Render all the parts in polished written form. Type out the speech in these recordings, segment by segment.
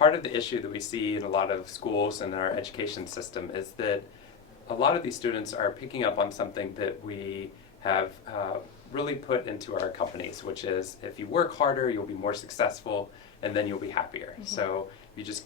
part of the issue that we see in a lot of schools and our education system is that a lot of these students are picking up on something that we have really put into our companies, which is if you work harder, you'll be more successful, and then you'll be happier. Mm-hmm. So if you just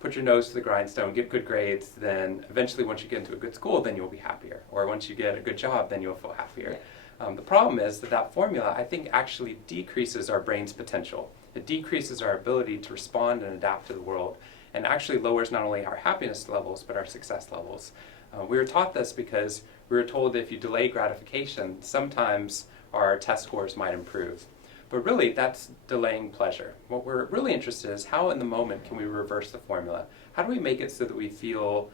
put your nose to the grindstone, get good grades, then eventually once you get into a good school, then you'll be happier. Or once you get a good job, then you'll feel happier. Yeah. The problem is that formula, I think, actually decreases our brain's potential. It decreases our ability to respond and adapt to the world, and actually lowers not only our happiness levels, but our success levels. We were taught this because we were told that if you delay gratification, sometimes our test scores might improve. But really, that's delaying pleasure. What we're really interested in is how in the moment can we reverse the formula? How do we make it so that we feel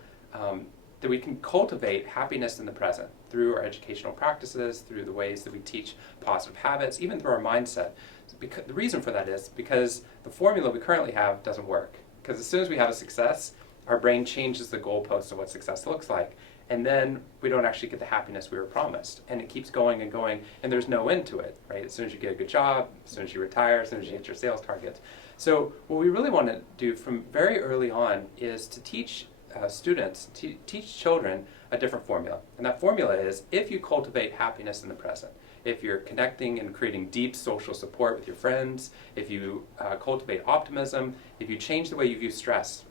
that we can cultivate happiness in the present through our educational practices, through the ways that we teach positive habits, even through our mindset? Because the reason for that is because the formula we currently have doesn't work. Because as soon as we have a success, our brain changes the goalpost of what success looks like. And then we don't actually get the happiness we were promised. And it keeps going and going, and there's no end to it, right? As soon as you get a good job, as soon as you retire, as soon as you hit your sales targets. So what we really want to do from very early on is to teach students, teach children a different formula. And that formula is, if you cultivate happiness in the present, if you're connecting and creating deep social support with your friends, if you cultivate optimism, if you change the way you view stress,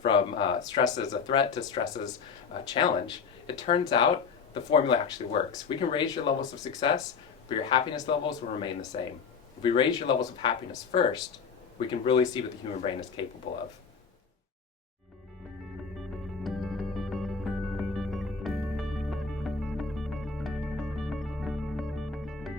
from stress as a threat to stress as a challenge, it turns out the formula actually works. We can raise your levels of success, but your happiness levels will remain the same. If we raise your levels of happiness first, we can really see what the human brain is capable of.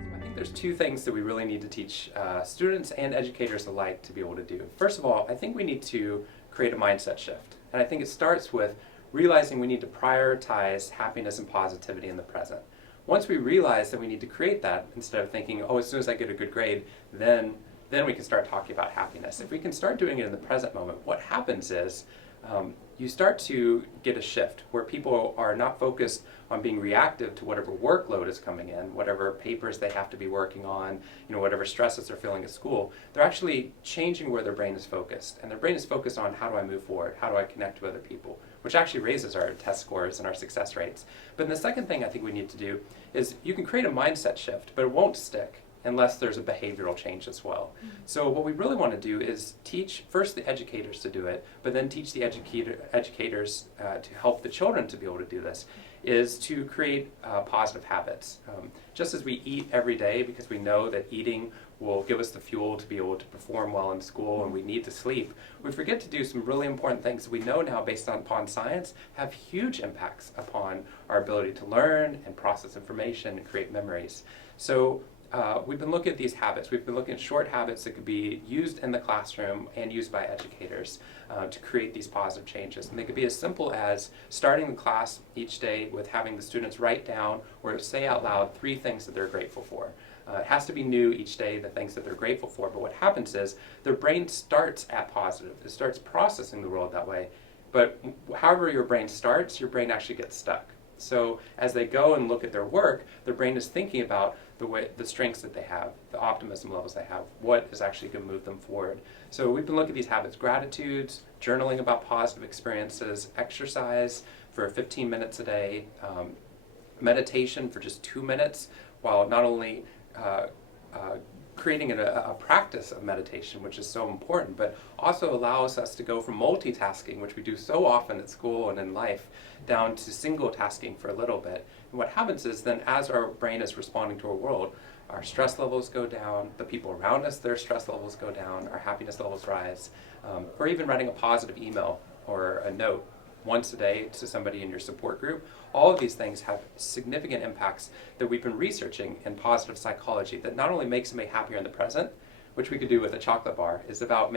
So I think there's two things that we really need to teach students and educators alike to be able to do. First of all, I think we need to create a mindset shift. And I think it starts with realizing we need to prioritize happiness and positivity in the present. Once we realize that we need to create that, instead of thinking, oh, as soon as I get a good grade, then we can start talking about happiness. If we can start doing it in the present moment, what happens is you start to get a shift where people are not focused on being reactive to whatever workload is coming in, whatever papers they have to be working on, whatever stresses they're feeling at school. They're actually changing where their brain is focused. And their brain is focused on, how do I move forward? How do I connect with other people? Which actually raises our test scores and our success rates. But the second thing I think we need to do is you can create a mindset shift, but it won't stick unless there's a behavioral change as well. Mm-hmm. So what we really want to do is teach first the educators to do it, but then teach the educators to help the children to be able to do this, is to create positive habits. Just as we eat every day because we know that eating will give us the fuel to be able to perform well in school and we need to sleep, we forget to do some really important things that we know now based upon science have huge impacts upon our ability to learn and process information and create memories. So we've been looking at these habits. We've been looking at short habits that could be used in the classroom and used by educators to create these positive changes. And they could be as simple as starting the class each day with having the students write down or say out loud 3 things that they're grateful for. It has to be new each day, the things that they're grateful for, but what happens is their brain starts at positive. It starts processing the world that way. But however your brain starts, your brain actually gets stuck. So as they go and look at their work, their brain is thinking about the strengths that they have, the optimism levels they have, what is actually going to move them forward. So we've been looking at these habits: gratitudes, journaling about positive experiences, exercise for 15 minutes a day, meditation for just 2 minutes, while not only creating a practice of meditation, which is so important, but also allows us to go from multitasking, which we do so often at school and in life, down to single tasking for a little bit. And what happens is then, as our brain is responding to our world, our stress levels go down, the people around us, their stress levels go down, our happiness levels rise, or even writing a positive email or a note once a day to somebody in your support group. All of these things have significant impacts that we've been researching in positive psychology that not only makes somebody happier in the present, which we could do with a chocolate bar, is about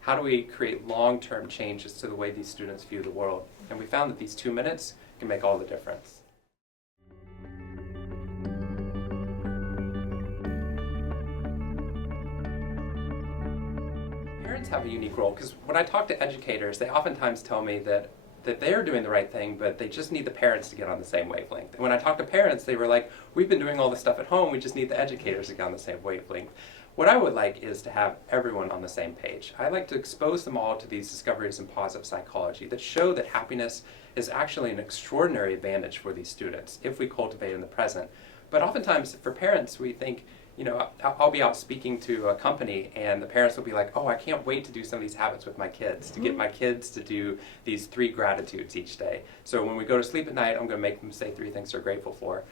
how do we create long-term changes to the way these students view the world. And we found that these 2 minutes can make all the difference. Parents have a unique role, because when I talk to educators, they oftentimes tell me that they're doing the right thing, but they just need the parents to get on the same wavelength. And when I talk to parents, they were like, we've been doing all this stuff at home, we just need the educators to get on the same wavelength. What I would like is to have everyone on the same page. I like to expose them all to these discoveries in positive psychology that show that happiness is actually an extraordinary advantage for these students if we cultivate in the present. But oftentimes for parents, we think, I'll be out speaking to a company and the parents will be like, oh, I can't wait to do some of these habits with my kids, to get my kids to do these 3 gratitudes each day. So when we go to sleep at night, I'm going to make them say 3 things they're grateful for.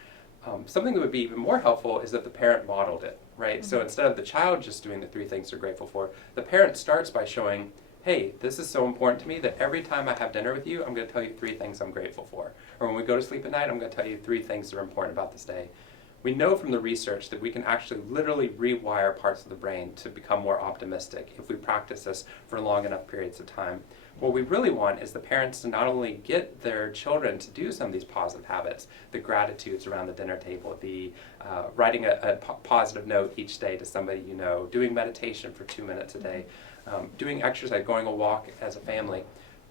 Something that would be even more helpful is that the parent modeled it, right? So instead of the child just doing the 3 things they're grateful for, the parent starts by showing, hey, this is so important to me that every time I have dinner with you, I'm going to tell you 3 things I'm grateful for. Or when we go to sleep at night, I'm going to tell you 3 things that are important about this day. We know from the research that we can actually literally rewire parts of the brain to become more optimistic if we practice this for long enough periods of time. What we really want is the parents to not only get their children to do some of these positive habits, the gratitudes around the dinner table, the writing a positive note each day to somebody you know, doing meditation for 2 minutes a day, doing exercise, going a walk as a family.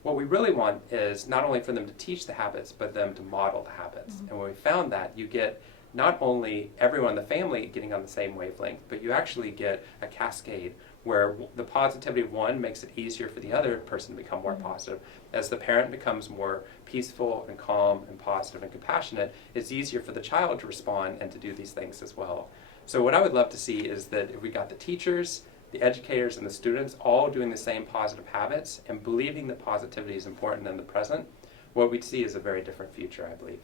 What we really want is not only for them to teach the habits, but them to model the habits. And when we found that, you get not only everyone in the family getting on the same wavelength, but you actually get a cascade where the positivity of one makes it easier for the other person to become more positive. As the parent becomes more peaceful and calm and positive and compassionate, it's easier for the child to respond and to do these things as well. So what I would love to see is that if we got the teachers, the educators, and the students all doing the same positive habits and believing that positivity is important in the present, what we'd see is a very different future, I believe.